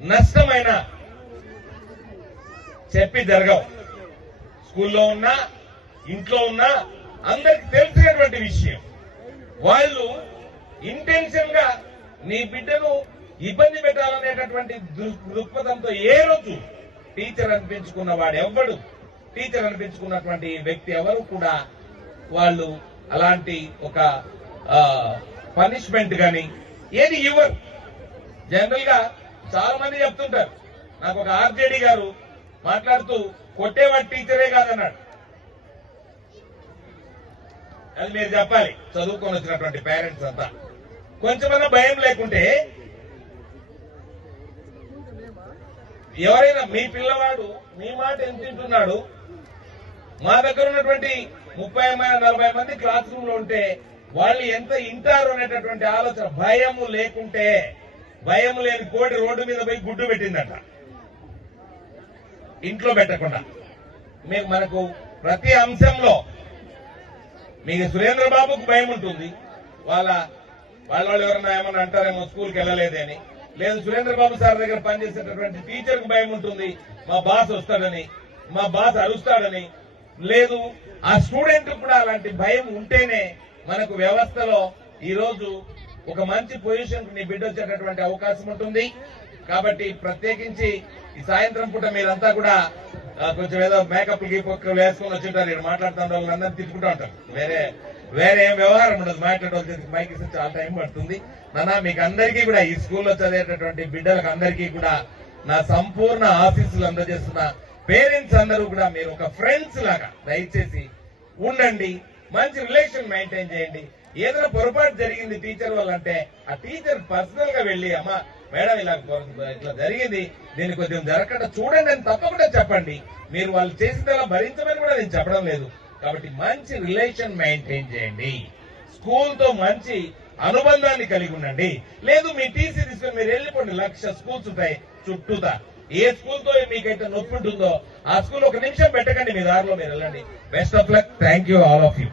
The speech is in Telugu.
నష్టమైన చెప్పి జరగవు. స్కూల్లో ఉన్నా ఇంట్లో ఉన్నా అందరికి తెలిసినటువంటి విషయం. వాళ్ళు ఇంటెన్షన్గా నీ బిడ్డను ఇబ్బంది పెట్టాలనేటటువంటి దృక్పథంతో ఏ రోజు టీచర్ అనిపించుకున్న వాడు ఎవ్వడు టీచర్ అనిపించుకున్నటువంటి వ్యక్తి ఎవరు కూడా వాళ్ళు అలాంటి ఒక పనిష్మెంట్ గాని ఏది ఇవ్వరు. జనరల్గా చాలా మంది చెప్తుంటారు. నాకు ఒక ఆర్జేడీ గారు మాట్లాడుతూ కొట్టేవాడు టీచరే కాదన్నాడు. అది మీరు చెప్పాలి. చదువుకొని వచ్చినటువంటి పేరెంట్స్ అంతా. కొంచెమన్నా భయం లేకుంటే ఎవరైనా మీ పిల్లవాడు మీ మాట ఎంత తింటున్నాడు మా దగ్గర ఉన్నటువంటి ముప్పై మంది నలభై మంది క్లాస్ రూమ్లో ఉంటే వాళ్ళు ఎంత ఇంటారు అనేటటువంటి ఆలోచన భయము లేకుంటే భయం లేని కోడి రోడ్డు మీద పోయి గుడ్డు పెట్టిందట. ఇంట్లో పెట్టకుండా. మీకు మనకు ప్రతి అంశంలో మీకు సురేంద్ర బాబుకు భయం ఉంటుంది. వాళ్ళ వాళ్ళ వాళ్ళు ఎవరన్నా ఏమన్నా అంటారేమో స్కూల్కి వెళ్ళలేదని లేదు సురేంద్ర బాబు సార్ దగ్గర పనిచేసేటటువంటి టీచర్కు భయం ఉంటుంది. మా బాస్ వస్తాడని మా బాస్ అరుస్తాడని. లేదు ఆ స్టూడెంట్ కూడా అలాంటి భయం ఉంటేనే మనకు వ్యవస్థలో ఈ రోజు ఒక మంచి పొజిషన్ నీ బిడ్డ వచ్చేటటువంటి అవకాశం ఉంటుంది. కాబట్టి ప్రత్యేకించి ఈ సాయంత్రం పూట మీరంతా కూడా కొంచెం ఏదో మేకప్ గీపక్ వేసుకొని వచ్చింటారు ఇక్కడ మాట్లాడుతున్న వాళ్ళందరినీ తిట్టుకుంటూ ఉంటారు. వేరే వేరే ఏం వ్యవహారం ఉండదు. మాట్లాడే మైక్ ఇస్తే చాలా టైం పడుతుంది. నాన్న మీకు అందరికీ కూడా ఈ స్కూల్లో చదివేటటువంటి బిడ్డలకు అందరికీ కూడా నా సంపూర్ణ ఆశీస్సులు అందజేస్తున్న పేరెంట్స్ అందరూ కూడా మీరు ఒక ఫ్రెండ్స్ లాగా దయచేసి ఉండండి. మంచి రిలేషన్ మెయింటైన్ చేయండి. ఏదైనా పొరపాటు జరిగింది టీచర్ వాళ్ళంటే అంటే ఆ టీచర్ పర్సనల్గా వెళ్ళి అమ్మా మేడం ఇలా ఇట్లా జరిగింది దీన్ని కొద్దిగా జరగకుండా చూడండి అని తప్పకుండా చెప్పండి. మీరు వాళ్ళు చేసిందలా భరించమని కూడా నేను చెప్పడం లేదు. కాబట్టి మంచి రిలేషన్ మెయింటైన్ చేయండి. స్కూల్తో మంచి అనుబంధాన్ని కలిగి ఉండండి. లేదు మీ టీసీ తీసుకుని మీరు వెళ్ళిపోండి. లక్ష స్కూల్స్ ఉంటాయి చుట్టూతా. ఏ స్కూల్తో మీకైతే నొప్పి ఉంటుందో ఆ స్కూల్ ఒక నిమిషం పెట్టకండి మీ దారిలో మీరు వెళ్ళండి. Best of luck. Thank you all of you.